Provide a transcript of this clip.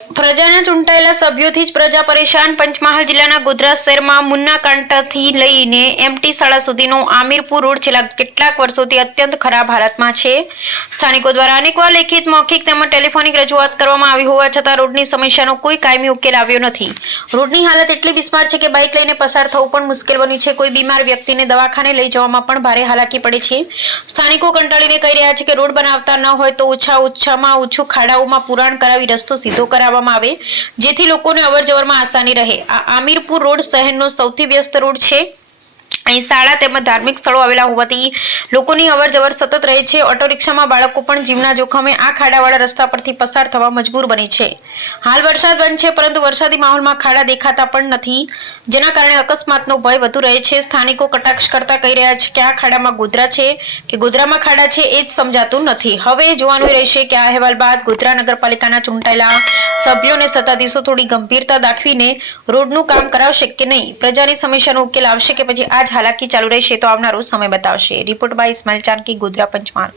પ્રજાના ચૂંટાયેલા સભ્યોથી જ પ્રજા પરેશાન. પંચમહાલ જિલ્લાના ગોધરા શહેરમાં મુન્ના કાંઠાથી લઈને એમટી શાળા સુધીનો આમીરપુર રોડ છેલ્લા કેટલાક વર્ષોથી અત્યંત ખરાબ હાલતમાં છે. સ્થાનિકો દ્વારા અનેકવાર લેખિત, મૌખિક તેમજ ટેલિફોનિક રજૂઆત કરવામાં આવી હોવા છતાં રોડની સમસ્યાનો કોઈ કાયમી ઉકેલ આવ્યો નથી. રોડની હાલત એટલી બિસ્માર છે કે બાઇક લઈને પસાર થવું પણ મુશ્કેલ બન્યું છે. કોઈ બીમાર વ્યક્તિને દવાખાને લઈ જવામાં પણ ભારે હાલાકી પડે છે. સ્થાનિકો કંટાળીને કહી રહ્યા છે કે રોડ બનાવતા ન હોય તો ઓછામાં ઓછું ખાડાઓમાં પુરાણ કરાવી રસ્તો સીધો કરાવવામાં આવે, જેથી લોકોને અવરજવરમાં આસાની રહે. આ આમીરપુર રોડ શહેરનો સૌથી વ્યસ્ત રોડ છે. અહીં શાળા તેમજ ધાર્મિક સ્થળો આવેલા હોવાથી લોકોની અવરજવર સતત રહે છે. ઓટો રિક્ષામાં બાળકો પણ જીવના જોખમે આ ખાડાવાળા રસ્તા પરથી પસાર થવા મજબૂર બને છે. હાલ વરસાદ બંધ છે, પરંતુ વરસાદી માહોલમાં ખાડા દેખાતા પણ નથી, જેના કારણે અકસ્માતનો ભય વધુ રહે છે. સ્થાનિકો કટાક્ષ કરતા કહી રહ્યા છે કે આ ખાડામાં ગોધરા છે કે ગોધરામાં ખાડા છે એ જ સમજાતું નથી. હવે જોવાનું રહેશે કે આ અહેવાલ બાદ ગોધરા નગરપાલિકાના ચૂંટાયેલા સભ્યોને સત્તાધીશો થોડી ગંભીરતા દાખવીને રોડનું કામ કરાવશે કે નહીં. પ્રજાની સમસ્યાનો ઉકેલ આવશે કે પછી આ જ હાલાકી ચાલુ રહેશે તો આવનારો સમય બતાવશે. Report by Ismail Chanaki, Godhra, Panchmahal.